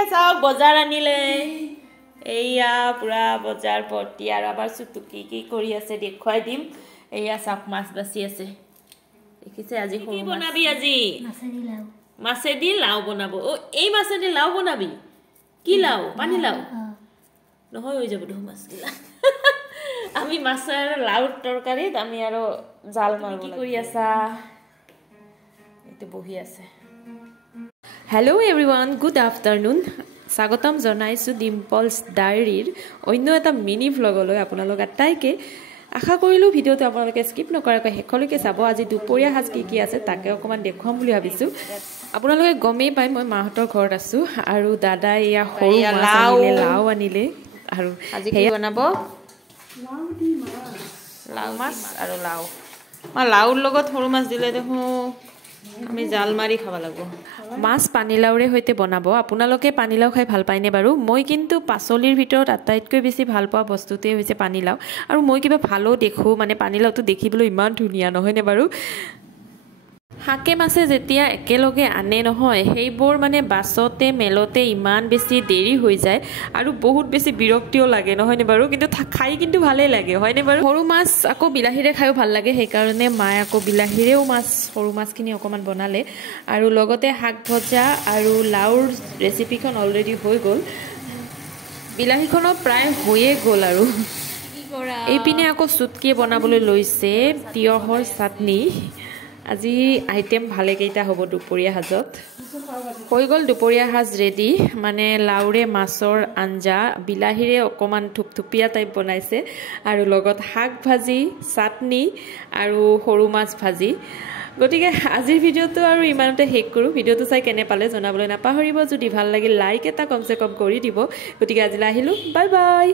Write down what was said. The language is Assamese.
এইয়া চাওক বজাৰ আনিলে এইয়া পুৰা বজাৰ ভৰ্তি আৰু আবাৰ চুটুকি কি কৰি আছে দেখুৱাই দিম এইয়া চাওক মাছ বাছি আছে দেখিছে আজি কি বনাবি আজি মাছেদি লাউ বনাব ও এই মাছেদি লাউ বনাবি কি লাউ পানী লাউ নহয় হৈ যাব দেখো মাছগিলা আমি মাছৰ লাউ তৰকাৰীত আমি আৰু জাল মাৰিব কি কৰি আছা এতে বহি আছে হেল্ল' এভৰিৱান গুড আফটাৰনুন স্বাগতম জনাইছো ডিম্পলছ ডায়েৰীৰ অন্য এটা মিনি ভ্লগলৈ আপোনালোক আটাইকে আশা কৰিলো ভিডিওটো আপোনালোকে স্কিপ নকৰাকৈ শেষলৈকে চাব আজি দুপৰীয়া সাজ কি আছে তাকে অকমান দেখুৱাম বুলি ভাবিছো আপোনালোকে গমেই পাই মই মাহঁতৰ ঘৰত আছো আৰু দাদা ইয়া সৰু মাছ আনিলে লাউ আনিলে আৰু আজি কি বনাব লাউ মাছ আৰু লাউ লাউৰ লগত সৰু মাছ দিলে দেখো আমি জাল মাৰি খাব লাগিব মাছ পানীলাউৰে হৈতে বনাব আপোনালোকে পানীলাউ খাই ভাল পায়নে বাৰু মই কিন্তু পাচলিৰ ভিতৰত আটাইতকৈ বেছি ভাল পোৱা বস্তুটোৱে হৈছে পানীলাউ আৰু মই কিবা ভালো দেখো মানে পানীলাউটো দেখিবলৈ ইমান ধুনীয়া নহয়নে বাৰু হাকে মাছে যেতিয়া একেলগে আনে নহয় সেইবোৰ মানে বাছতে মেলতে ইমান বেছি দেৰি হৈ যায় আৰু বহুত বেছি বিৰক্তিও লাগে নহয়নে বাৰু কিন্তু খাই কিন্তু ভালেই লাগে হয়নে বাৰু সৰু মাছ আকৌ বিলাহীৰে খাইও ভাল লাগে সেইকাৰণে মায়ে আকৌ বিলাহীৰেও মাছ সৰু মাছখিনি অকমান বনালে আৰু লগতে শাক ভজা আৰু লাউৰ ৰেচিপিখন অলৰেডি হৈ গ'ল বিলাহীখনো প্ৰায় হৈয়ে গ'ল আৰু এইপিনে আকৌ চুটকি বনাবলৈ লৈছে তিয়হৰ চাটনি আজি আইটেম ভালে কেইটা হ'ব দুপৰীয়া সাজত হৈ গ'ল দুপৰীয়া সাজ ৰেডি মানে লাউৰে মাছৰ আঞ্জা বিলাহীৰে অকমান থুপথুপিয়া টাইপ বনাইছে আৰু লগত শাক ভাজি চাটনি আৰু সৰু মাছ ভাজি গতিকে আজিৰ ভিডিওটো আৰু ইমানতে শেষ কৰো ভিডিওটো চাই কেনে পালে জনাবলৈ নাপাহৰিব যদি ভাল লাগিল লাইক এটা কমসে কম কৰি দিব গতিকে আজিলৈ আহিলো বাই বাই